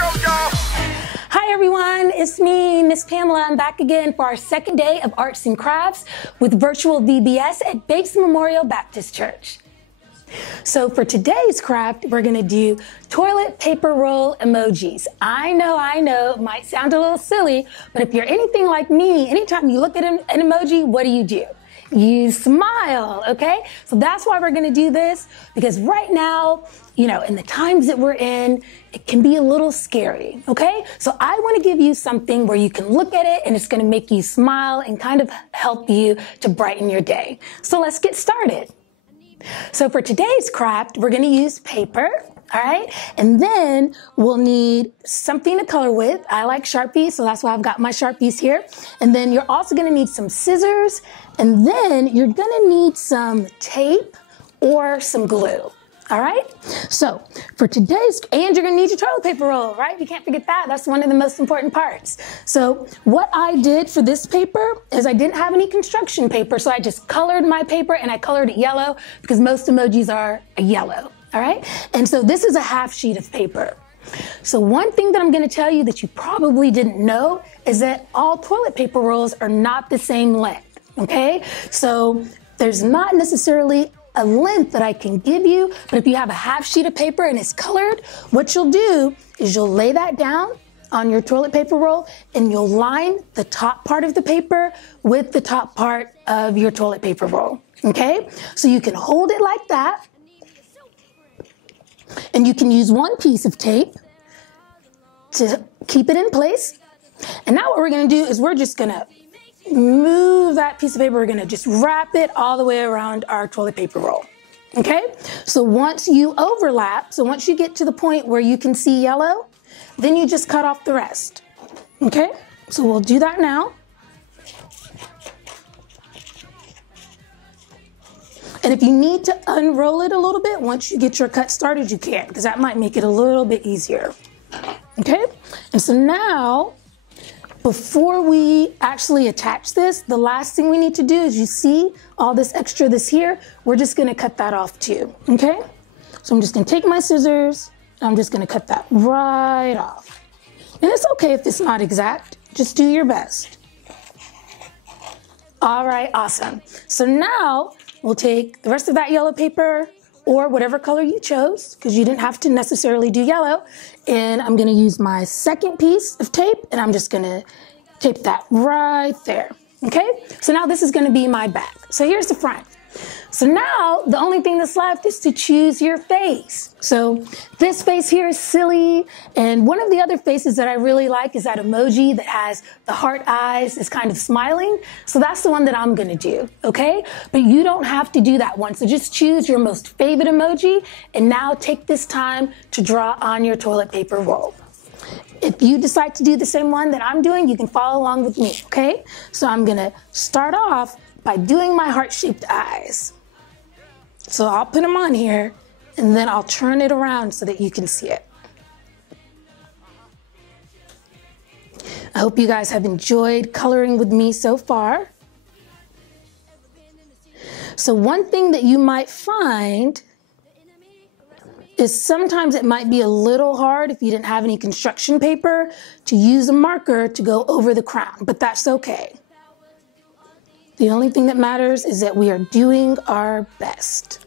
Hi everyone, it's me, Miss Pamela. I'm back again for our second day of Arts and Crafts with virtual VBS at Bates Memorial Baptist Church. So for today's craft, we're gonna do toilet paper roll emojis. I know, it might sound a little silly, but if you're anything like me, anytime you look at an emoji, what do? You smile, okay? So that's why we're gonna do this, because right now, in the times that we're in, it can be a little scary, okay? So I wanna give you something where you can look at it and it's gonna make you smile and kind of help you to brighten your day. So let's get started. So for today's craft, we're gonna use paper, all right? And then we'll need something to color with. I like Sharpies, so that's why I've got my Sharpies here. And then you're also gonna need some scissors, and then you're gonna need some tape or some glue. All right, so for today's, and you're gonna need your toilet paper roll, right? You can't forget that. That's one of the most important parts. So what I did for this paper is I didn't have any construction paper, so I just colored my paper and I colored it yellow because most emojis are yellow, all right? And so this is a half sheet of paper. So one thing that I'm gonna tell you that you probably didn't know is that all toilet paper rolls are not the same length, okay? So there's not necessarily a length that I can give you, but if you have a half sheet of paper and it's colored, what you'll do is you'll lay that down on your toilet paper roll and you'll line the top part of the paper with the top part of your toilet paper roll, okay? So you can hold it like that, and you can use one piece of tape to keep it in place. And now what we're gonna do is we're just gonna move that piece of paper. We're gonna just wrap it all the way around our toilet paper roll, okay? So once you overlap, so once you get to the point where you can see yellow, then you just cut off the rest, okay? So we'll do that now. And if you need to unroll it a little bit, once you get your cut started, you can, because that might make it a little bit easier, okay? And so now, before we actually attach this, the last thing we need to do is, you see all this extra this here, we're just gonna cut that off too, okay? So I'm just gonna take my scissors, and I'm just gonna cut that right off. And it's okay if it's not exact, just do your best. All right, awesome. So now we'll take the rest of that yellow paper, or whatever color you chose, because you didn't have to necessarily do yellow. And I'm gonna use my second piece of tape, and I'm just gonna tape that right there, okay? So now this is gonna be my back. So here's the front. So now the only thing that's left is to choose your face. So this face here is silly, and one of the other faces that I really like is that emoji that has the heart eyes, is kind of smiling. So that's the one that I'm gonna do, okay? But you don't have to do that one. So just choose your most favorite emoji, and now take this time to draw on your toilet paper roll. If you decide to do the same one that I'm doing, you can follow along with me, okay? So I'm gonna start off by doing my heart-shaped eyes. So I'll put them on here, and then I'll turn it around so that you can see it. I hope you guys have enjoyed coloring with me so far. So one thing that you might find is sometimes it might be a little hard, if you didn't have any construction paper, to use a marker to go over the crown, but that's okay. The only thing that matters is that we are doing our best.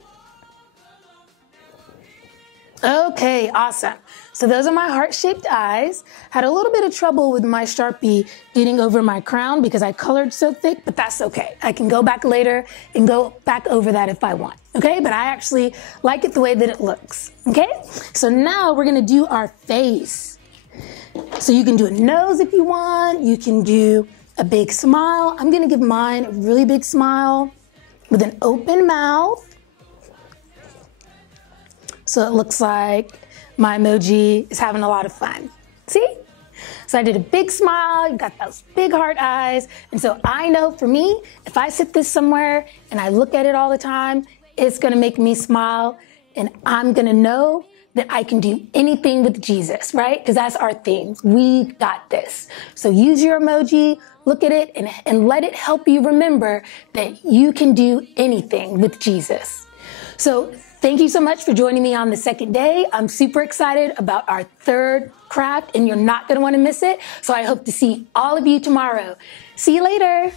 Okay, awesome. So those are my heart-shaped eyes. Had a little bit of trouble with my Sharpie getting over my crown because I colored so thick, but that's okay. I can go back later and go back over that if I want, okay? But I actually like it the way that it looks, okay? So now we're gonna do our face. So you can do a nose if you want, you can do a big smile. I'm gonna give mine a really big smile with an open mouth. So it looks like my emoji is having a lot of fun. See? So I did a big smile, you got those big heart eyes. And so I know for me, if I sit this somewhere and I look at it all the time, it's gonna make me smile, and I'm gonna know that I can do anything with Jesus, right? Because that's our theme. We've got this. So use your emoji, look at it, and let it help you remember that you can do anything with Jesus. So Thank you so much for joining me on the second day. I'm super excited about our third craft, and you're not going to want to miss it. So I hope to see all of you tomorrow. See you later.